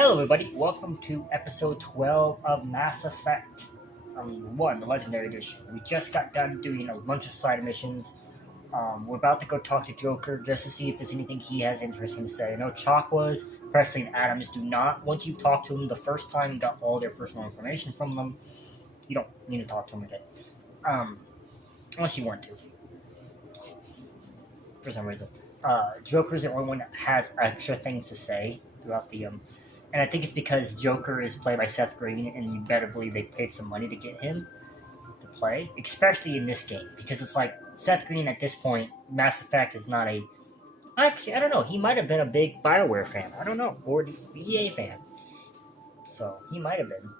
Hello, everybody. Welcome to episode 12 of Mass Effect 1, the Legendary Edition. We just got done doing a bunch of side missions. We're about to go talk to Joker just to see if there's anything he has interesting to say. I know Chakwas, Presley, and Adams do not. Once you've talked to them the first time and got all their personal information from them, you don't need to talk to them again. Unless you want to. For some reason. Joker's the only one that has extra things to say throughout the and I think it's because Joker is played by Seth Green, and you better believe they paid some money to get him to play, especially in this game, because it's like Seth Green at this point, Mass Effect is not a. Actually, I don't know. He might have been a big BioWare fan. I don't know, or the EA fan. So he might have been.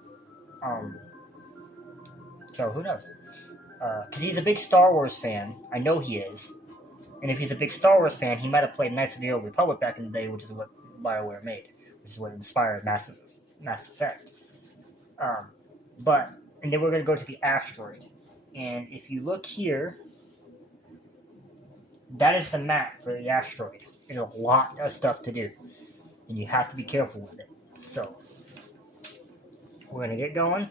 So who knows? Because he's a big Star Wars fan. I know he is. And if he's a big Star Wars fan, he might have played Knights of the Old Republic back in the day, which is what BioWare made. Which is what inspired Mass Effect. And then we're going to go to the asteroid. And if you look here, that is the map for the asteroid. There's a lot of stuff to do. And you have to be careful with it. So, we're going to get going.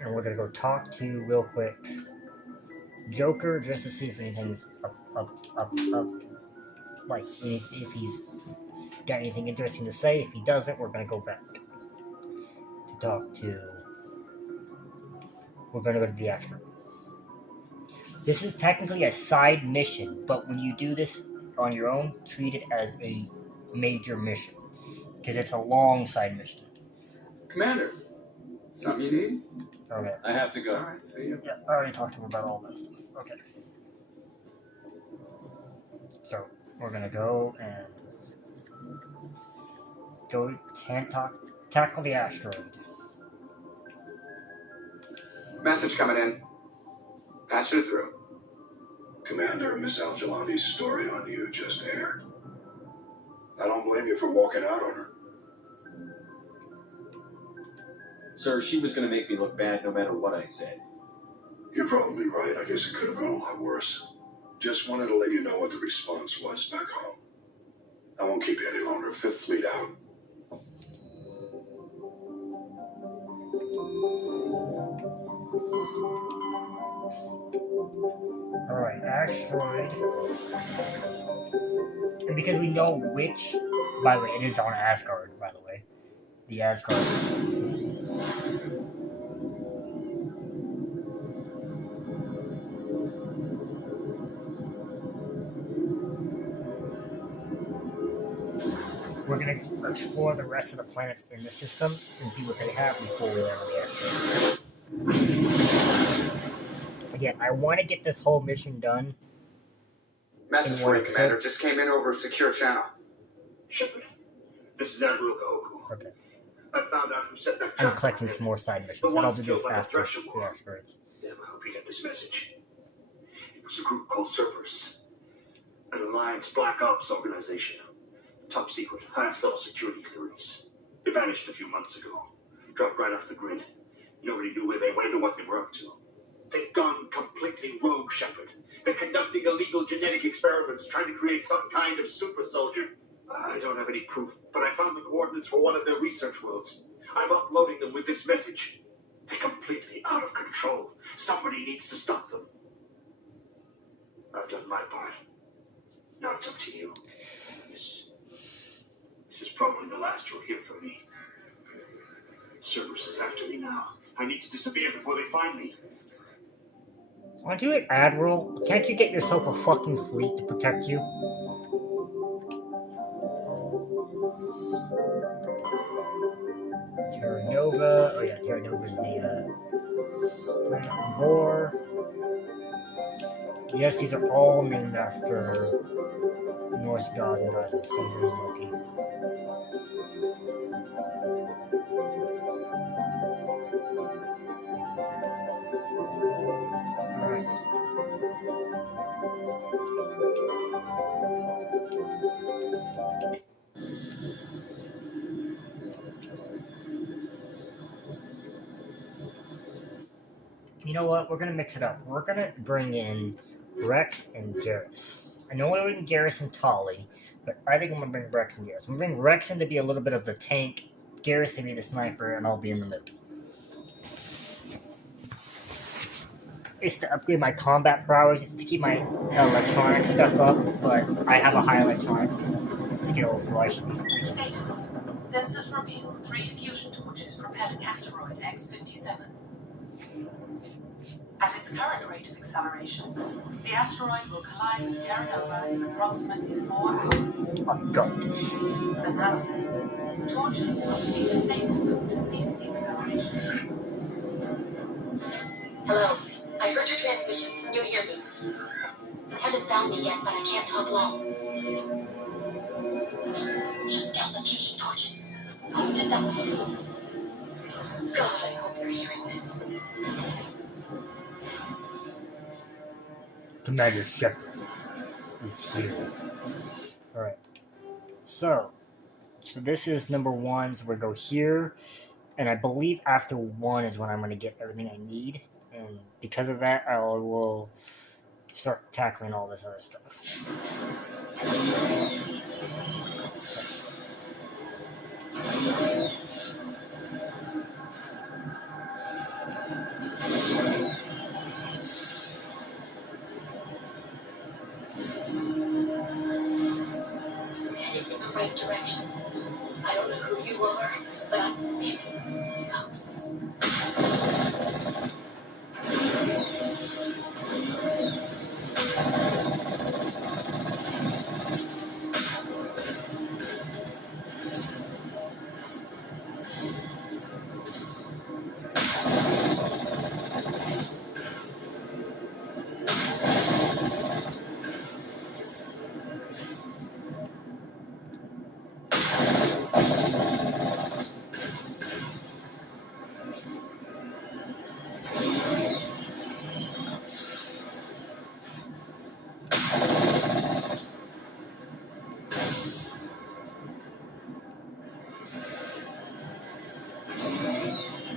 And we're going to go talk to, real quick, Joker, just to see if anything's up. Like, if he's got anything interesting to say. If he doesn't, we're going to go back to talk to... We're going to go to the asteroid. This is technically a side mission, but when you do this on your own, treat it as a major mission. Because it's a long side mission. Commander, something you need? Okay. I have to go. Alright, see you. Yeah, I already talked to him about all that stuff. Okay. So, we're gonna go and tackle the asteroid. Message coming in. Patching it through. Commander, Miss Al-Jalani's story on you just aired. I don't blame you for walking out on her. Sir, she was going to make me look bad no matter what I said. You're probably right. I guess it could have gone a lot worse. Just wanted to let you know what the response was back home. I won't keep you any longer. Fifth Fleet out. Alright, asteroid. And because we know which... By the way, it is on Asgard, by the way. The Asgard system. We're going to explore the rest of the planets in the system and see what they have before we land on the asteroid. Again, I want to get this whole mission done. Message for you, Commander. Just came in over a secure channel. Shepard, this is Admiral Gahoku. Okay. I found out who set that I'm trap. collecting some more side missions, and I'll do this after the asteroids. Damn, I hope you get this message. It was a group called Cerberus, an Alliance Black Ops organization. Top secret, highest level security clearance. They vanished a few months ago. Dropped right off the grid. Nobody knew where they went or what they were up to. They've gone completely rogue, Shepard. They're conducting illegal genetic experiments, trying to create some kind of super soldier. I don't have any proof, but I found the coordinates for one of their research worlds. I'm uploading them with this message. They're completely out of control. Somebody needs to stop them. I've done my part. Now it's up to you. This is probably the last you'll hear from me. Cerberus is after me now. I need to disappear before they find me. Aren't you an admiral? Can't you get yourself a fucking fleet to protect you? Terra Nova. Oh yeah, Terra Nova is the planet Boar. Yes, these are all named after Norse gods and goddesses. So there's Loki. Alright. You know what? We're gonna mix it up. We're gonna bring in Rex and Garrus. I know I bring Garrus and Tolly, but I think I'm gonna bring Rex and Garrus. I'm gonna bring Rex in to be a little bit of the tank, Garrus to be the sniper, and I'll be in the middle. It's to upgrade my combat prowess. It's to keep my electronic stuff up, but I have a high electronics skill, so I should be. Status. Sensors reveal 3 fusion torches propelling Asteroid X57. At its current rate of acceleration, the asteroid will collide with Terra Nova in approximately 4 hours. I got this. Analysis. Torches are to be disabled to cease the acceleration. Hello. I heard your transmission. You hear me? Haven't found me yet, but I can't talk long. Shut down the fusion torches. Who did that? God, I hope you're hearing this. Commander Shepard is here. Alright. So this is number 1, so we go here. And I believe after 1 is when I'm going to get everything I need. And because of that, I will start tackling all this other stuff. Headed in the right direction. I don't know who you are, but I'm damn it. Go.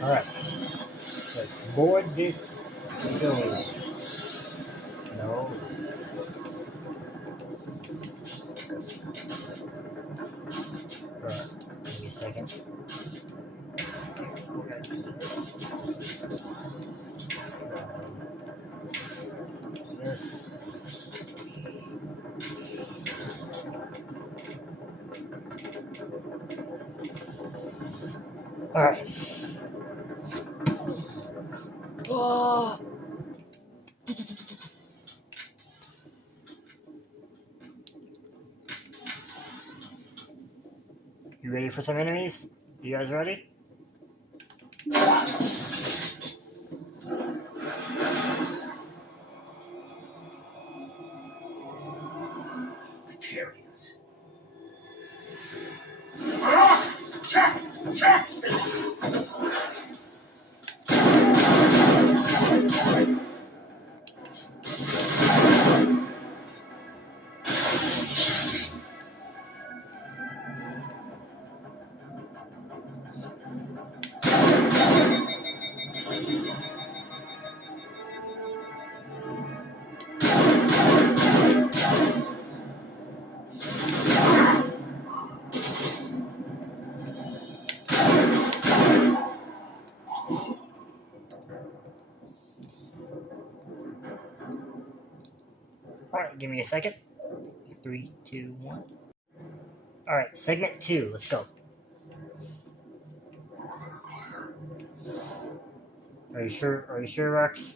Alright. Let's board this facility. No. Alright. Give me a second. This. Alright. Oh. You ready for some enemies? You guys ready? Batarians. Check! Check! Alright, give me a second. 3, 2, 1. Alright, segment 2, let's go. Perimeter clear. Are you sure? Are you sure, Rex?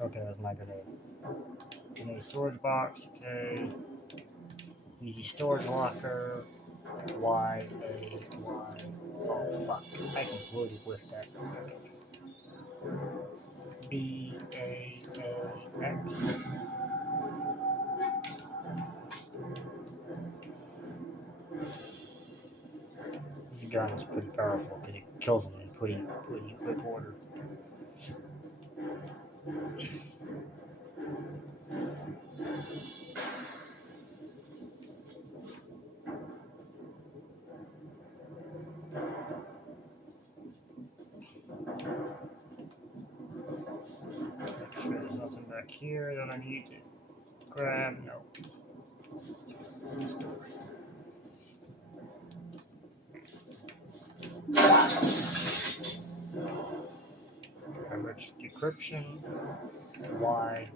Okay, that's my grenade. Grenade storage box, okay. Easy storage locker. Y, A, Y. Oh, fuck. I completely whiffed that. Okay. B, A, X. This gun is pretty powerful because it kills them in pretty quick order. back here that I need to grab. No. Average decryption. Y,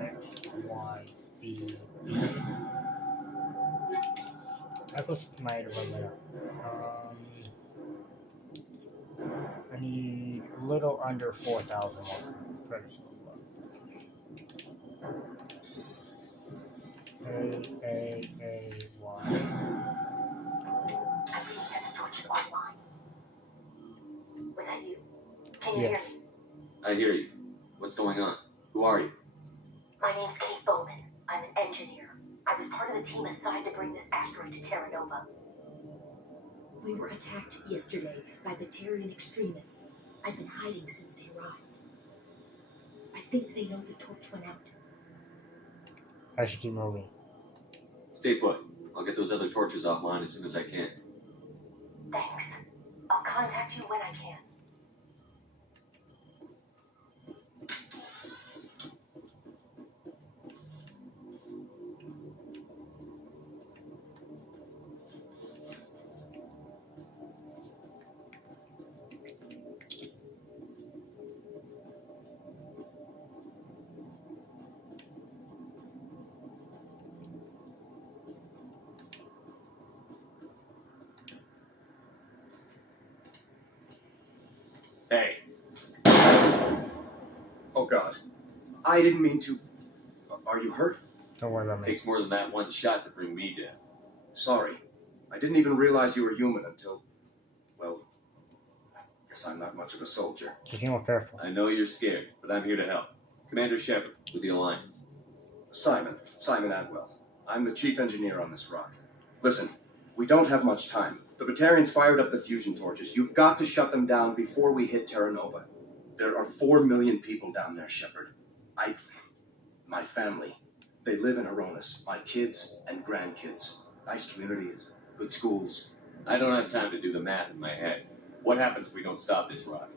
X, Y, B, B. That was my limit. I need a little under 4,000 credits. A, Y. I couldn't get the torch online. Was that you? Can you hear Yes. me? I hear you. What's going on? Who are you? My name's Kate Bowman. I'm an engineer. I was part of the team assigned to bring this asteroid to Terra Nova. We were attacked yesterday by Batarian extremists. I've been hiding since they arrived. I think they know the torch went out. I should keep moving. Stay put. I'll get those other torches offline as soon as I can. Thanks. I'll contact you when I can. Hey. Oh God. I didn't mean to... Are you hurt? Don't worry about me. Takes more than that one shot to bring me down. Sorry. I didn't even realize you were human until... Well, I guess I'm not much of a soldier. Just be more careful. I know you're scared, but I'm here to help. Commander Shepard, with the Alliance. Simon Atwell. I'm the chief engineer on this rock. Listen, we don't have much time. The Batarians fired up the fusion torches. You've got to shut them down before we hit Terra Nova. There are 4 million people down there, Shepard. My family, they live in Aronis. My kids and grandkids. Nice communities, good schools. I don't have time to do the math in my head. What happens if we don't stop this rock?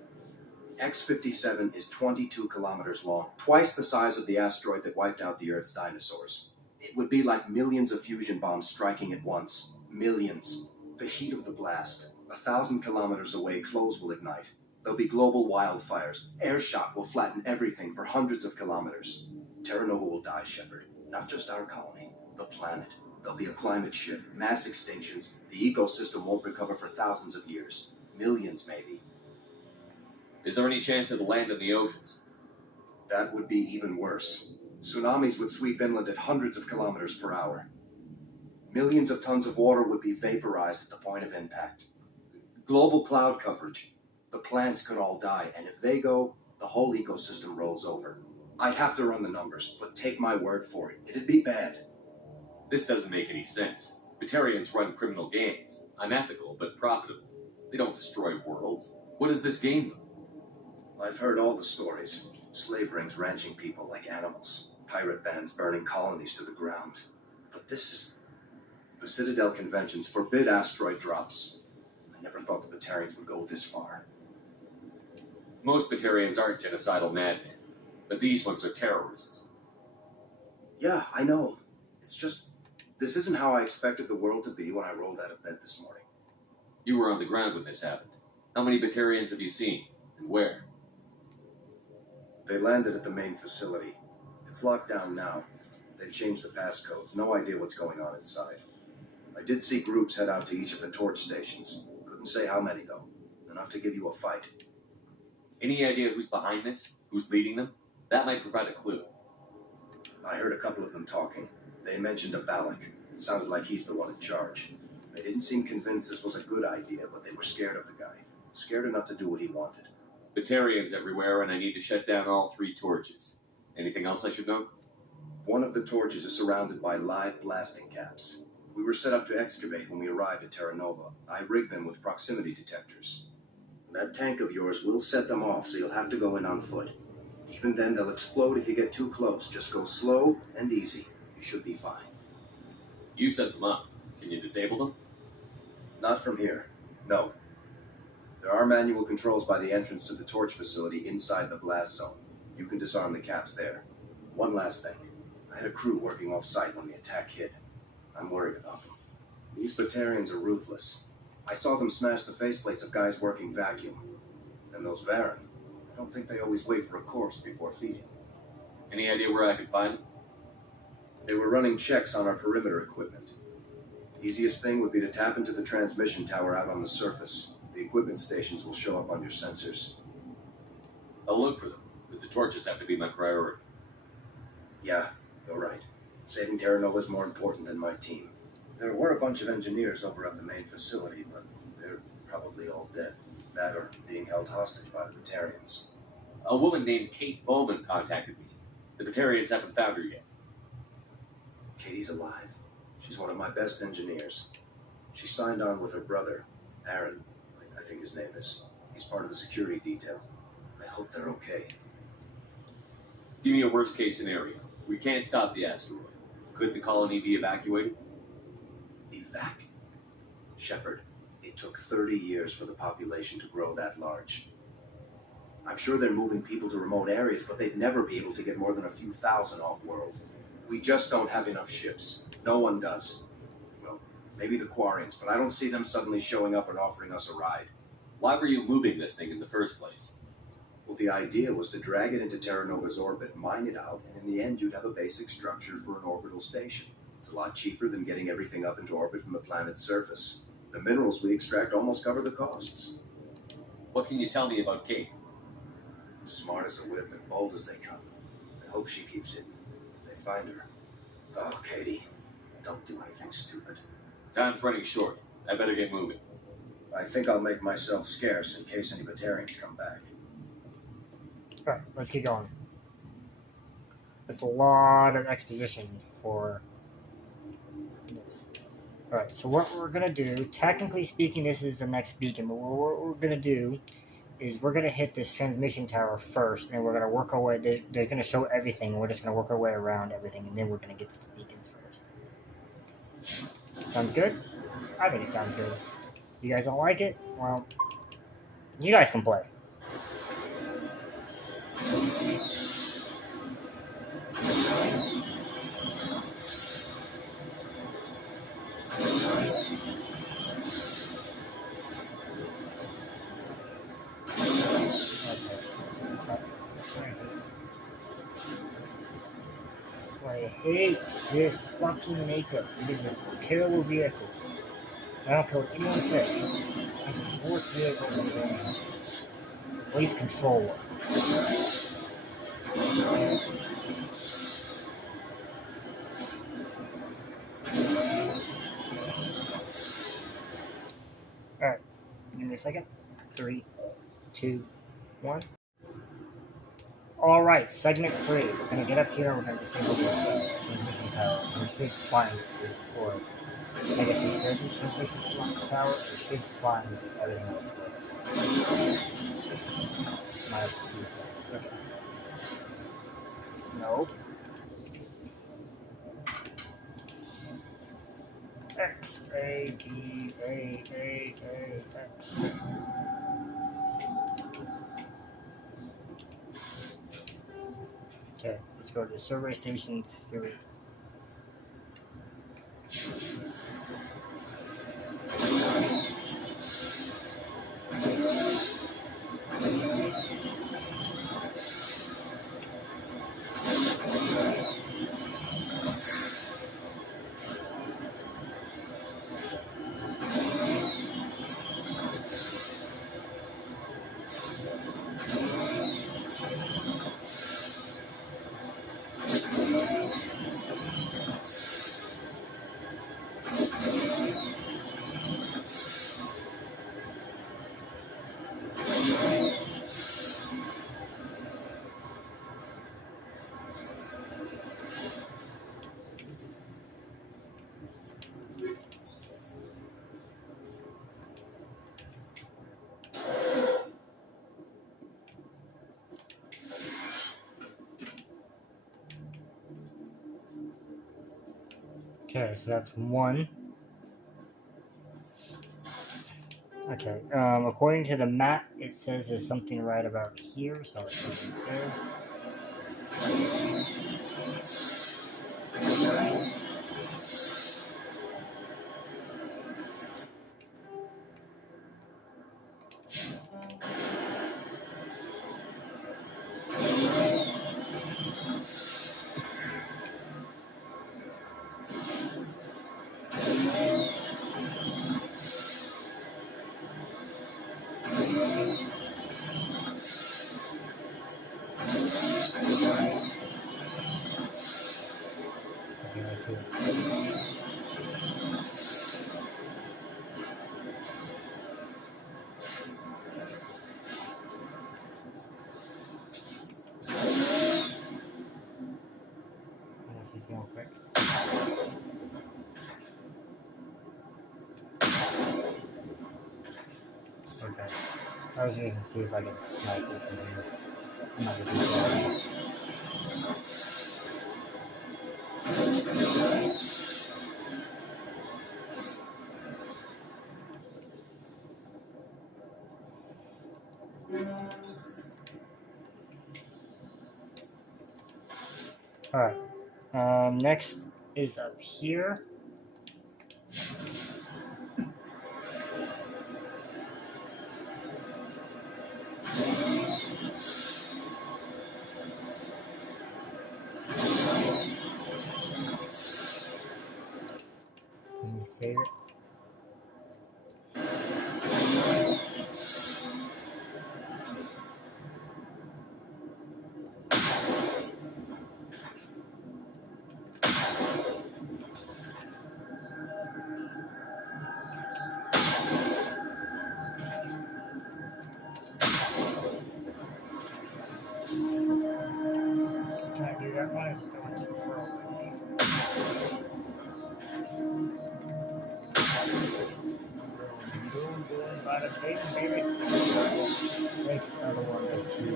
X57 is 22 kilometers long, twice the size of the asteroid that wiped out the Earth's dinosaurs. It would be like millions of fusion bombs striking at once. Millions. The heat of the blast. 1,000 kilometers away, clothes will ignite. There'll be global wildfires. Air shock will flatten everything for hundreds of kilometers. Terra Nova will die, Shepard. Not just our colony. The planet. There'll be a climate shift, mass extinctions. The ecosystem won't recover for thousands of years. Millions, maybe. Is there any chance of the land in the oceans? That would be even worse. Tsunamis would sweep inland at hundreds of kilometers per hour. Millions of tons of water would be vaporized at the point of impact. Global cloud coverage. The plants could all die, and if they go, the whole ecosystem rolls over. I'd have to run the numbers, but take my word for it. It'd be bad. This doesn't make any sense. Batarians run criminal gangs. Unethical, but profitable. They don't destroy worlds. What does this gain them? I've heard all the stories. Slave rings ranching people like animals. Pirate bands burning colonies to the ground. But this is... The Citadel Conventions forbid asteroid drops. I never thought the Batarians would go this far. Most Batarians aren't genocidal madmen, but these ones are terrorists. Yeah, I know. It's just... This isn't how I expected the world to be when I rolled out of bed this morning. You were on the ground when this happened. How many Batarians have you seen? And where? They landed at the main facility. It's locked down now. They've changed the passcodes. No idea what's going on inside. I did see groups head out to each of the torch stations. Couldn't say how many, though. Enough to give you a fight. Any idea who's behind this? Who's leading them? That might provide a clue. I heard a couple of them talking. They mentioned a Balak. It sounded like he's the one in charge. They didn't seem convinced this was a good idea, but they were scared of the guy. Scared enough to do what he wanted. Batarians everywhere, and I need to shut down all 3 torches. Anything else I should know? One of the torches is surrounded by live blasting caps. We were set up to excavate when we arrived at Terra Nova. I rigged them with proximity detectors. That tank of yours will set them off, so you'll have to go in on foot. Even then, they'll explode if you get too close. Just go slow and easy. You should be fine. You set them up. Can you disable them? Not from here. No. There are manual controls by the entrance to the torch facility inside the blast zone. You can disarm the caps there. One last thing. I had a crew working off-site when the attack hit. I'm worried about them. These Batarians are ruthless. I saw them smash the faceplates of guys working vacuum. And those Varen, I don't think they always wait for a corpse before feeding. Any idea where I can find them? They were running checks on our perimeter equipment. Easiest thing would be to tap into the transmission tower out on the surface. The equipment stations will show up on your sensors. I'll look for them, but the torches have to be my priority. Yeah, you're right. Saving Terra Nova is more important than my team. There were a bunch of engineers over at the main facility, but they're probably all dead. That or being held hostage by the Batarians. A woman named Kate Bowman contacted me. The Batarians haven't found her yet. Katie's alive. She's one of my best engineers. She signed on with her brother, Aaron, I think his name is. He's part of the security detail. I hope they're okay. Give me a worst-case scenario. We can't stop the asteroid. Could the colony be evacuated? Evac? Shepard, it took 30 years for the population to grow that large. I'm sure they're moving people to remote areas, but they'd never be able to get more than a few thousand off-world. We just don't have enough ships. No one does. Well, maybe the Quarians, but I don't see them suddenly showing up and offering us a ride. Why were you moving this thing in the first place? Well, the idea was to drag it into Terra Nova's orbit, mine it out, and in the end you'd have a basic structure for an orbital station. It's a lot cheaper than getting everything up into orbit from the planet's surface. The minerals we extract almost cover the costs. What can you tell me about Kate? Smart as a whip and bold as they come. I hope she keeps hidden. If they find her. Oh, Katie, don't do anything stupid. Time's running short. I better get moving. I think I'll make myself scarce in case any Batarians come back. Alright, let's keep going. There's a lot of exposition for this. Alright, so what we're going to do, technically speaking, this is the next beacon, but what we're going to do is we're going to hit this transmission tower first, and we're going to work our way, they're going to show everything, and we're just going to work our way around everything, and then we're going to get to the beacons first. Sounds good? I think it sounds good. You guys don't like it? Well, you guys can play. I hate this fucking makeup. It is a terrible vehicle. I don't care what anyone says. I'm the worst vehicle in the game. Please control. Alright, give me a second. 3, 2, 1. Alright, segment 3. We're going to get up here and we're going to disable the transmission tower. We should find the floor. I guess we should do transmission tower. We should find everything else first. Okay. Nope. X, A, B, A, X. Okay, let's go to survey station 3. Okay, so that's 1. Okay, according to the map, it says there's something right about here, so it's there. Real quick. Okay. I was going to see if I can snipe it from here. I'm not going to do that. Alright. Next is up here. Let me save it. Can I do that one? Is it going too far away? Boom, bada bing, baby. Make another one of two.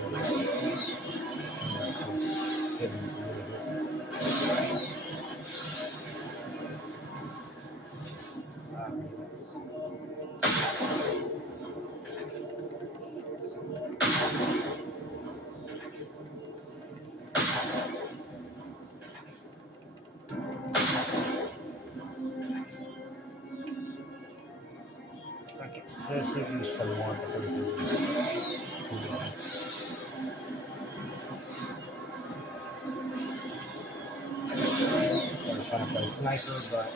Okay, this should be some more of everything. I'm trying to play sniper, but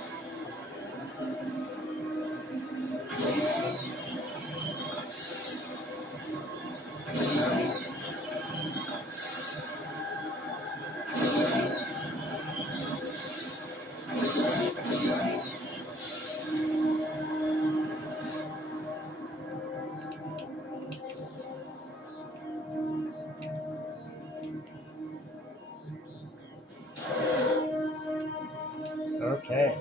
okay.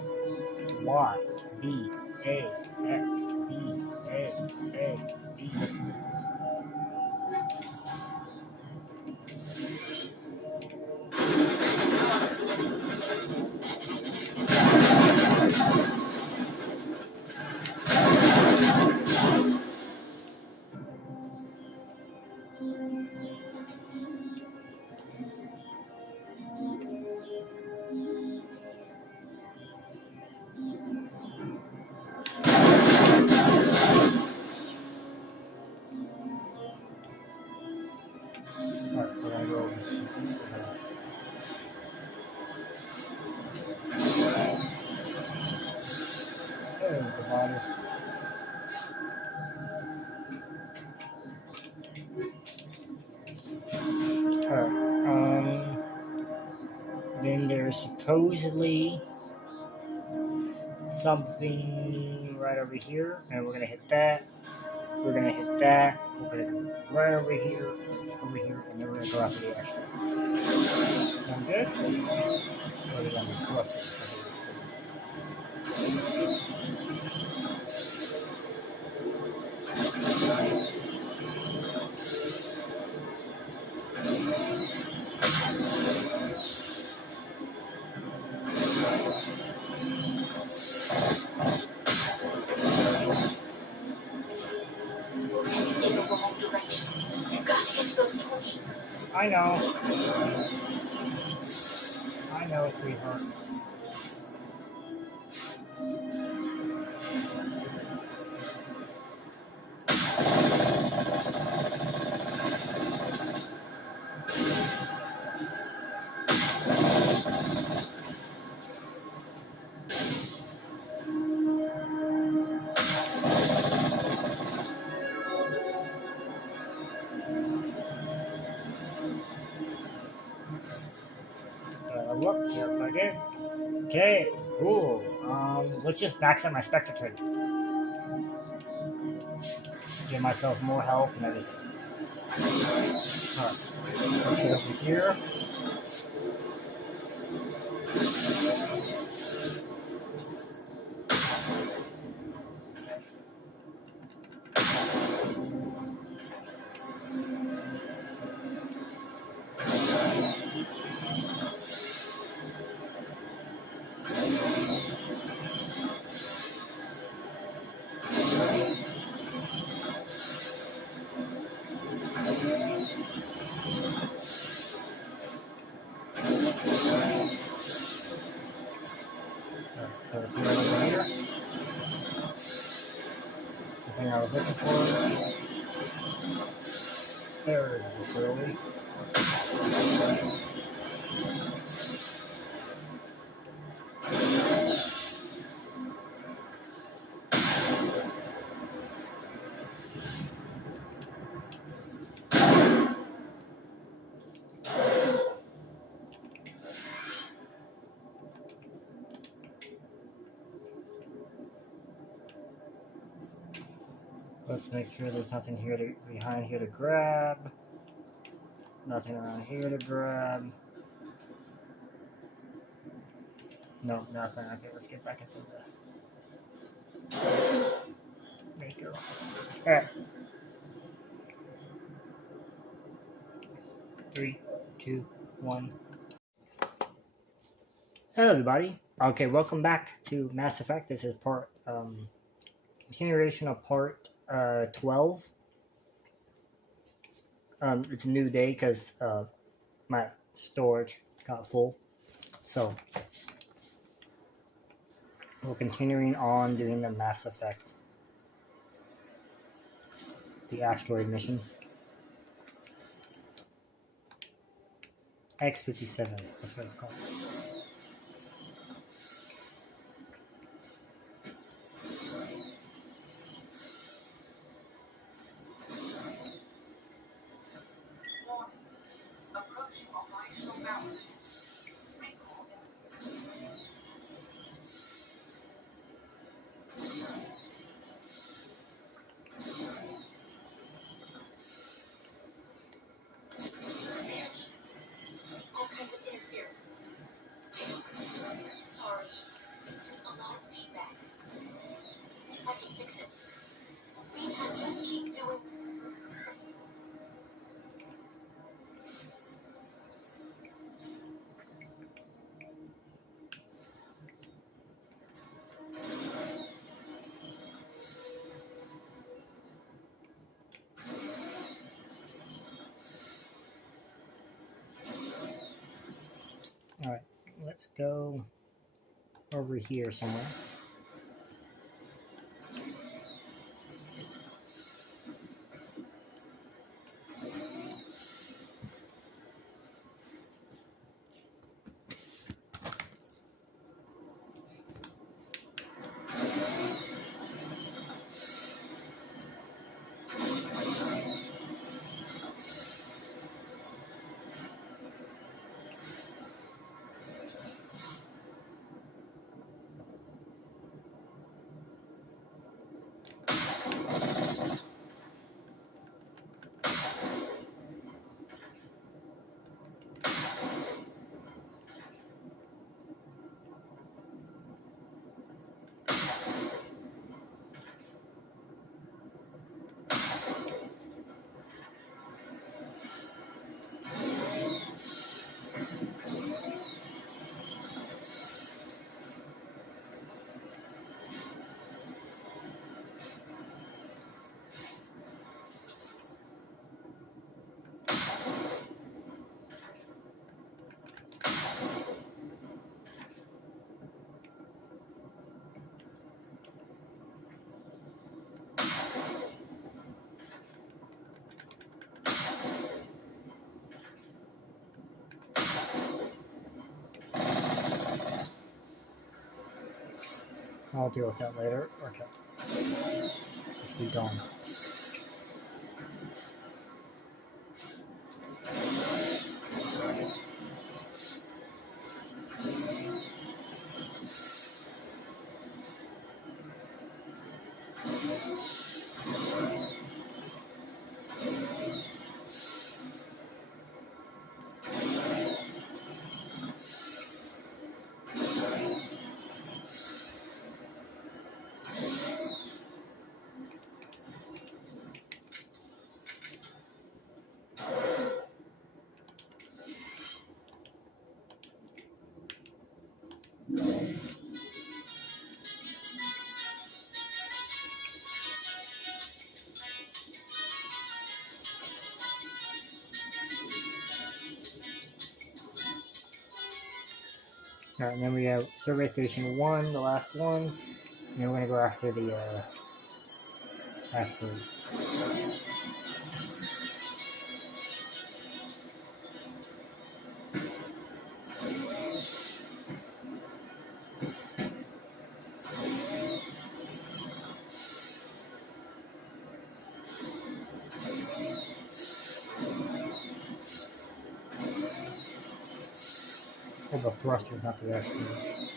Y, B, A, X, B, A, B. Alright, we're gonna go over here. There's the body. Alright, then there's supposedly something right over here, and we're gonna hit that. We're gonna hit that. We're gonna go right over here, and then we're gonna go after the asteroid. Sound good? Or are we gonna go up there? In the wrong direction. You've got to get to those torches. I know. I know, sweetheart. Look, yep, I did. Okay, cool. Let's just max out my Spectre trait. Give myself more health and everything. Alright, let's get over here. So it's right over here. The thing I was looking for. There it is, really. Let's make sure there's nothing here behind here to grab. Nothing around here to grab. No, nothing. Okay, let's get back into the maker. Alright. 3, 2, 1. Hello everybody. Okay, welcome back to Mass Effect. This is part continuation of part 12. It's a new day because my storage got full. So we're continuing on doing the Mass Effect, the asteroid mission. X57, that's what it's called. Alright, let's go over here somewhere. I'll deal with that later. Okay. Let's be gone. Alright, and then we have Survey Station 1, the last one. And then we're gonna go after the asteroid. Oh, the thrusters, not the asteroid.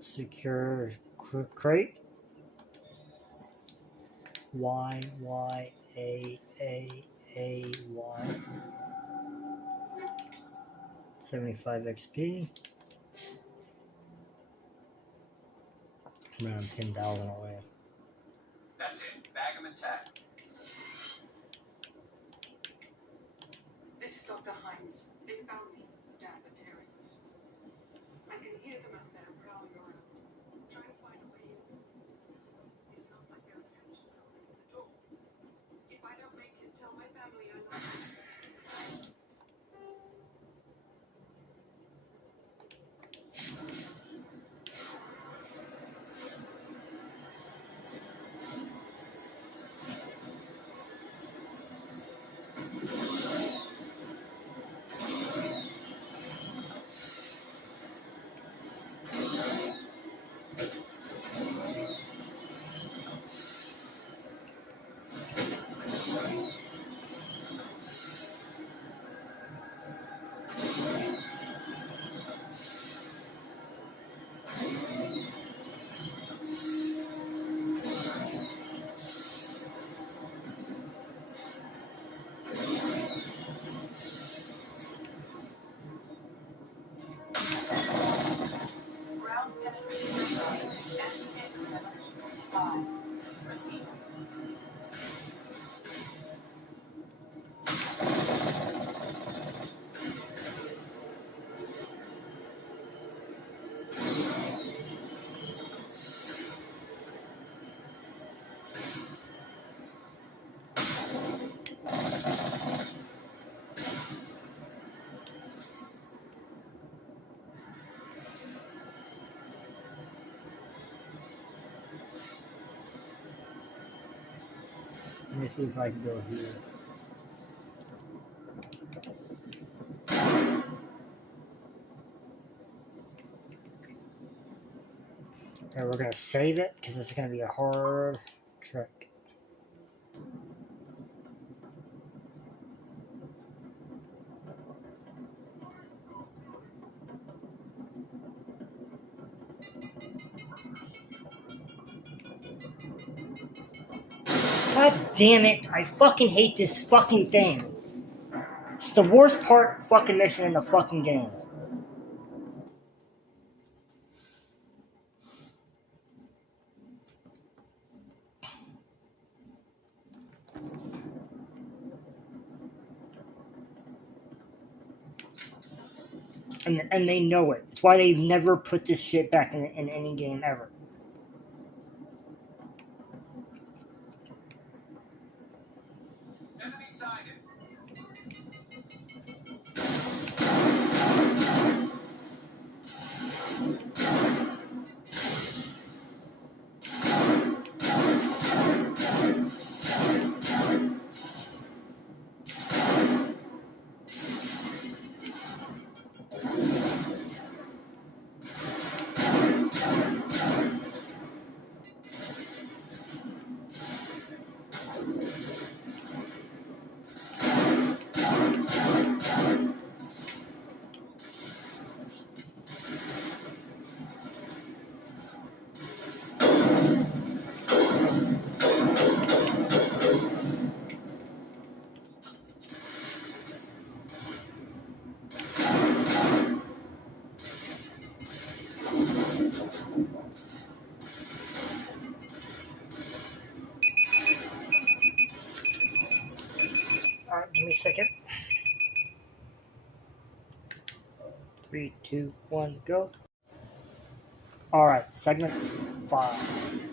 Secure crate. Y. 75 XP. Around 10,000 away. That's it. Bag 'em and tag 'em. This is Dr. Himes. They found me, damn Batarians. I can hear them out there prowling around, trying to find a way in. It sounds like they're attaching something to the door. If I don't make it, tell my family I'm not. Ground penetration radar. Estimate premonition 5. Proceed. Let me see if I can go here. Okay, we're gonna save it because this is gonna be a hard trick. God damn it, I fucking hate this fucking thing. It's the worst fucking mission in the fucking game. And they know it. It's why they've never put this shit back in any game ever. Enemy sighted. Alright, give me a second. 3, 2, 1, go. Alright, segment 5.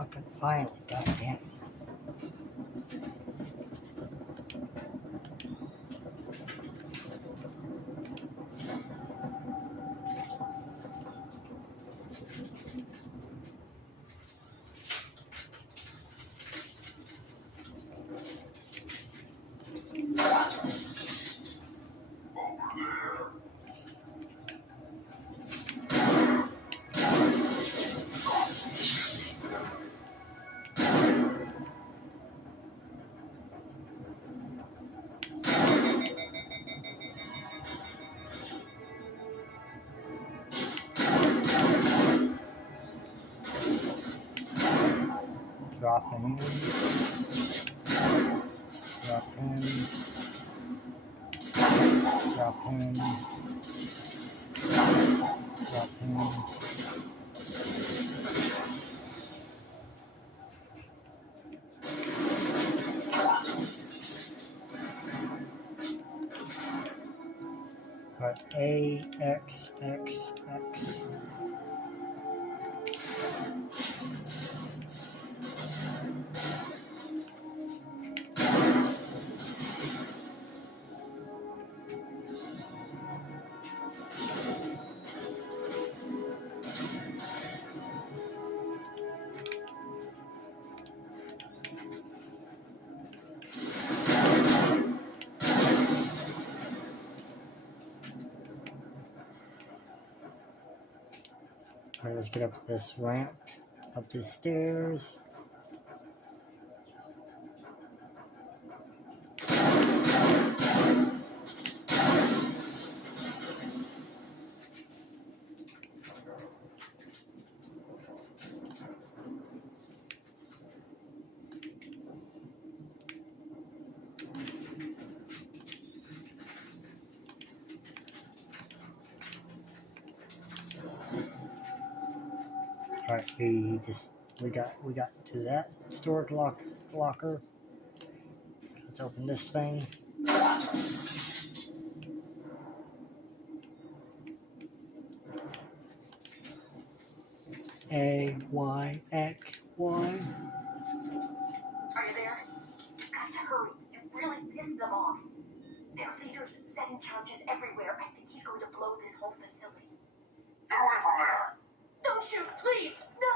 Okay, finally, goddamn. Drop in. Drop in. Drop in. Drop in. Right, A, X, X, X. Alright, let's get up this ramp, up these stairs. Alright, we got to that storage locker. Let's open this thing. A, Y, X, Y. Are you there? You've got to hurry. You really pissed them off. Their leaders setting charges everywhere. I think he's going to blow this whole facility. Get away from there! Don't shoot, please! No!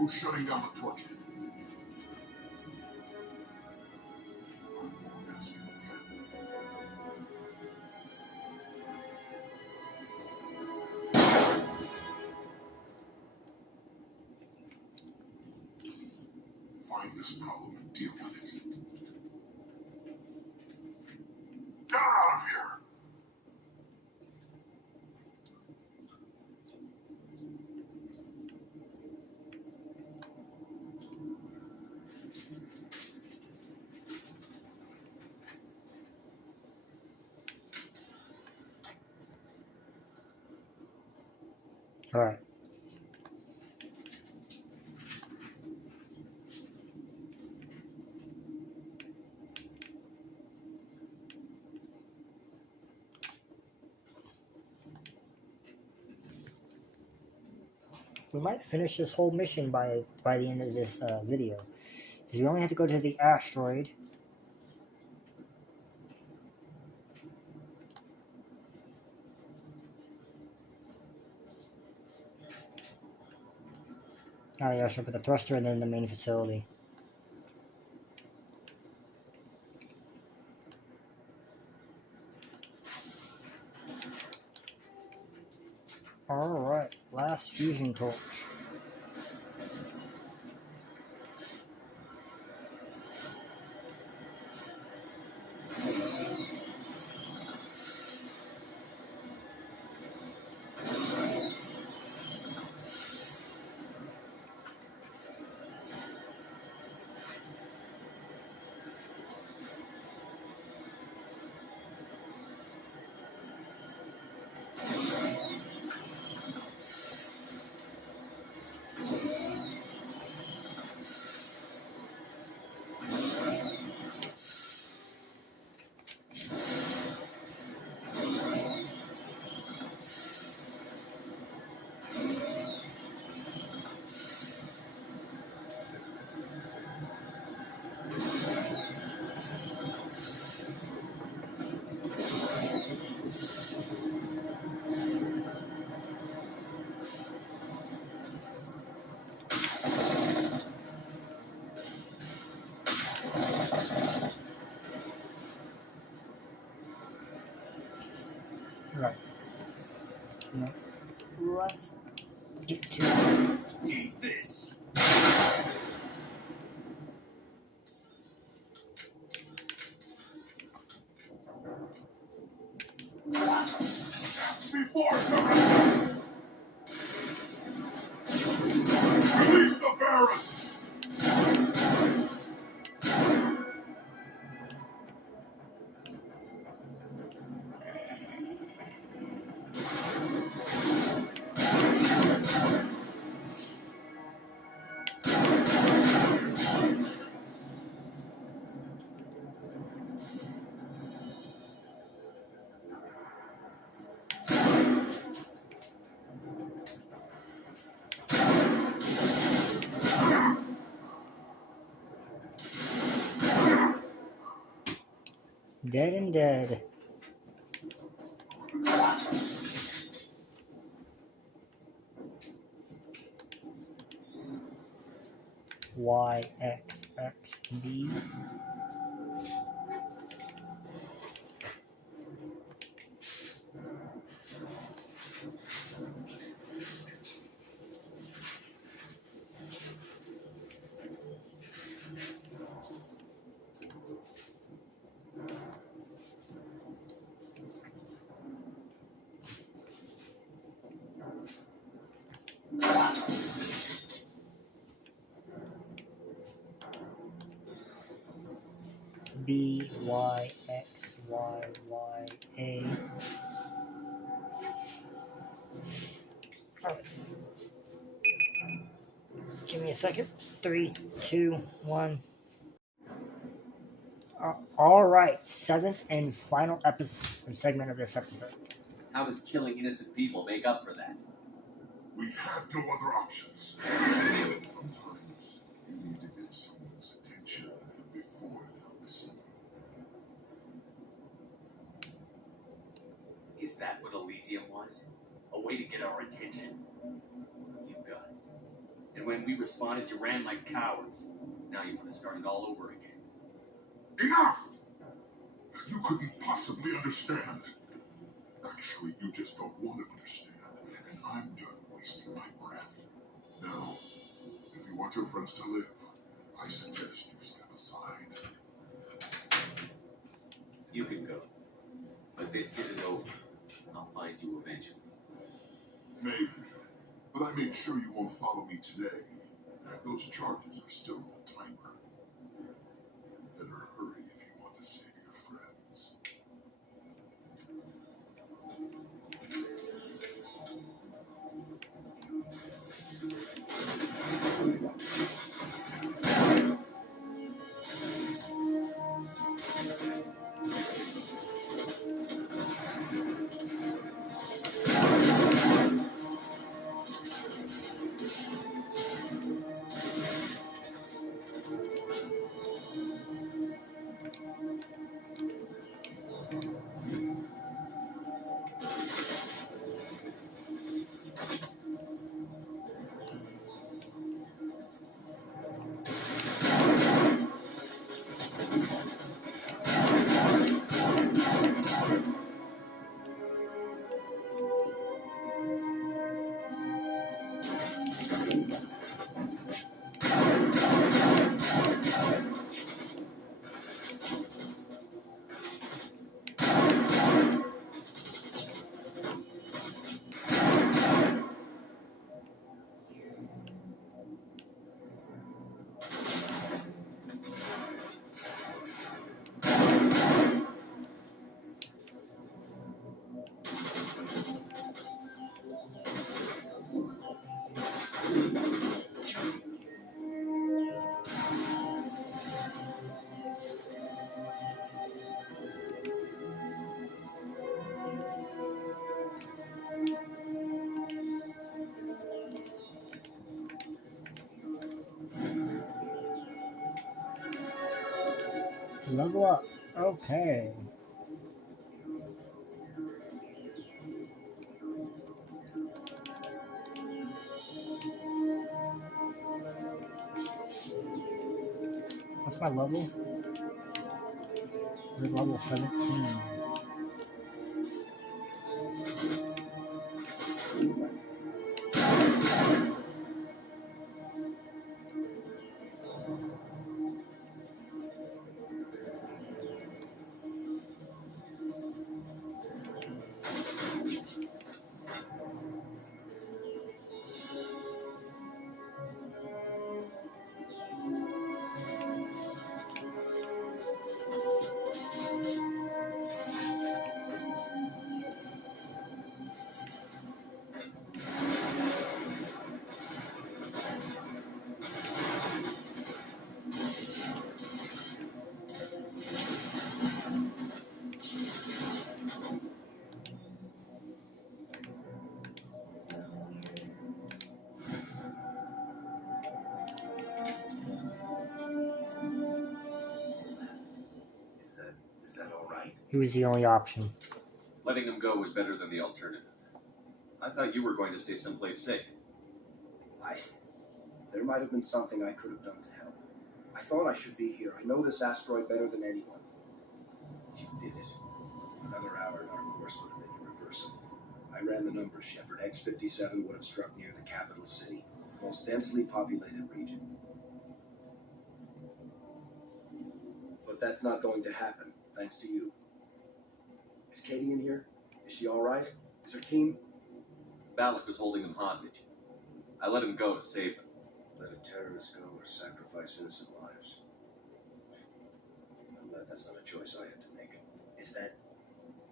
Who's shutting down the torture? I won't ask you again. Find this problem and deal with it. Get out of here! All right. We might finish this whole mission by the end of this video. We only have to go to the asteroid. Not the asteroid, but the thruster, and then the main facility. Alright, last fusion torch. Right. No. Let's get to Eat this! Before Shepard! Release the Baron! dead and dead. YXXB. BYXYYA. Alright. Give me a second. 3, 2, 1. Alright, seventh and final segment of this episode. How does killing innocent people make up for that? We had no other options. Sometimes you need to get someone's attention before they'll listen. Is that what Elysium was? A way to get our attention? You got it. And when we responded, you ran like cowards. Now you want to start it all over again. Enough! You couldn't possibly understand. Actually, you just don't want to understand. And I'm done wasting my breath. Now, if you want your friends to live, I suggest you step aside. You can go. But this isn't over. I'll find you eventually. Maybe. But I made sure you won't follow me today. Those charges are still on the timer. Better hurry if you want to save your friends. Level up. Okay. What's my level? It's level 17. Is that all right? He was the only option. Letting him go was better than the alternative. I thought you were going to stay someplace safe. There might have been something I could have done to help. I thought I should be here. I know this asteroid better than anyone. You did it. Another hour and our course would have been irreversible. I ran the numbers, Shepard. X57 would have struck near the capital city, most densely populated region. But that's not going to happen, thanks to you. Is Katie in here? Is she all right? Is her team? Balak was holding them hostage. I let him go to save them. Let a terrorist go or sacrifice innocent lives. Well, that's not a choice I had to make. Is that...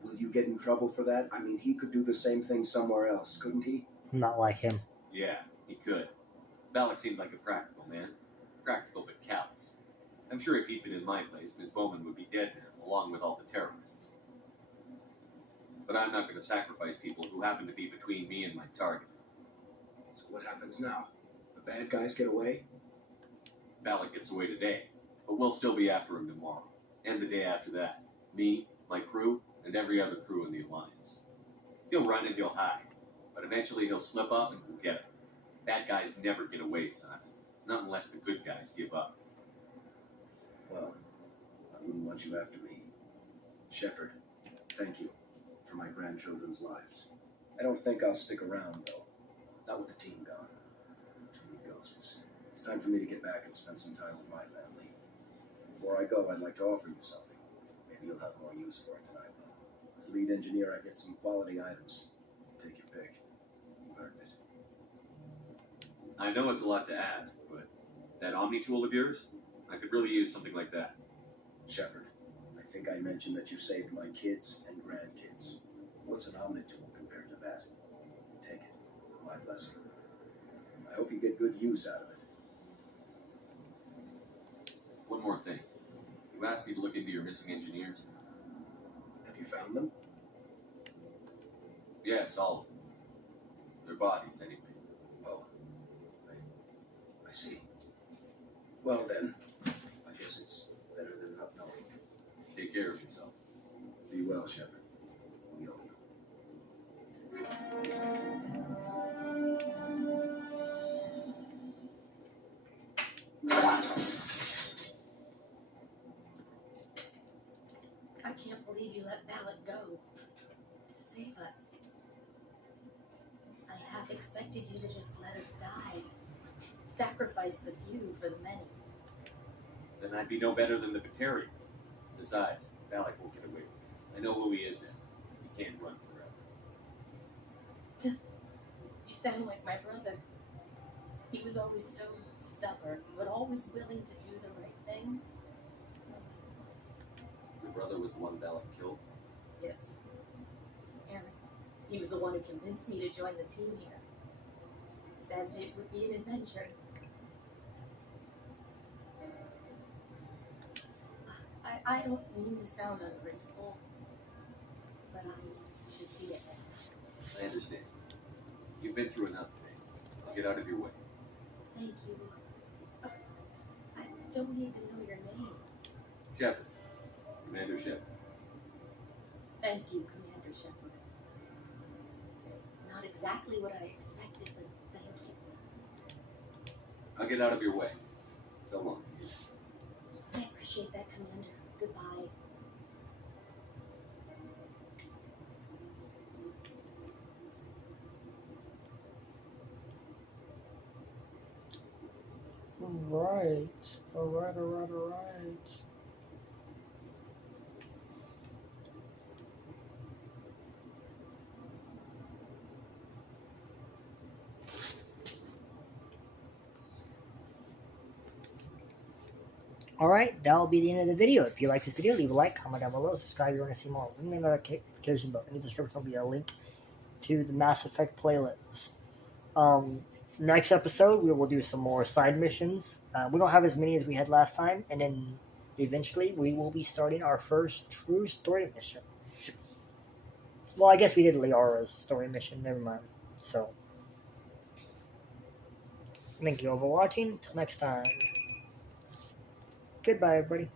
Will you get in trouble for that? I mean, he could do the same thing somewhere else, couldn't he? Not like him. Yeah, he could. Balak seemed like a practical man. Practical but callous. I'm sure if he'd been in my place, Miss Bowman would be dead now, along with all the terrorists. But I'm not going to sacrifice people who happen to be between me and my target. So what happens now? The bad guys get away? Balak gets away today, but we'll still be after him tomorrow. And the day after that. Me, my crew, and every other crew in the Alliance. He'll run and he'll hide, but eventually he'll slip up and we'll get him. Bad guys never get away, son. Not unless the good guys give up. Well, I wouldn't want you after me. Shepard, thank you for my grandchildren's lives. I don't think I'll stick around, though. Not with the team gone. Too many ghosts. It's time for me to get back and spend some time with my family. Before I go, I'd like to offer you something. Maybe you'll have more use for it than I will. As lead engineer, I get some quality items. Take your pick. You earned it. I know it's a lot to ask, but that Omni tool of yours, I could really use something like that. Shepard, I think I mentioned that you saved my kids and grandkids. What's an Omni tool compared to that? Take it. My blessing. I hope you get good use out of it. One more thing. You asked me to look into your missing engineers. Have you found them? Yes, all of them. Their bodies, anyway. Oh. I see. Well then, I guess it's better than not knowing. Take care of yourself. Be well, Shepard. We owe you. I can't believe you let Balak go to save us. I half expected you to just let us die. Sacrifice the few for the many. Then I'd be no better than the Batarians. Besides, Balak won't get away with this. I know who he is now. He can't run forever. You sound like my brother. He was always so stubborn, but always willing to do the right thing. Your brother was the one Balak killed? Yes. Aaron. He was the one who convinced me to join the team here. Said it would be an adventure. I don't mean to sound ungrateful, but I should see it now. I understand. You've been through enough today. I'll get out of your way. Thank you. I don't even know your name. Shepard. Commander Shepard. Thank you, Commander Shepard. Not exactly what I expected, but thank you. I'll get out of your way. So long. I appreciate that, Commander. Goodbye. Alright. Alright, that'll be the end of the video. If you like this video, leave a like, comment down below, subscribe if you want to see more. Ring the notification bell. In the description will be a link to the Mass Effect playlist. Next episode, we will do some more side missions. We don't have as many as we had last time, and then eventually we will be starting our first true story mission. Well, I guess we did Liara's story mission, never mind. So, thank you all for watching. Till next time. Goodbye, everybody.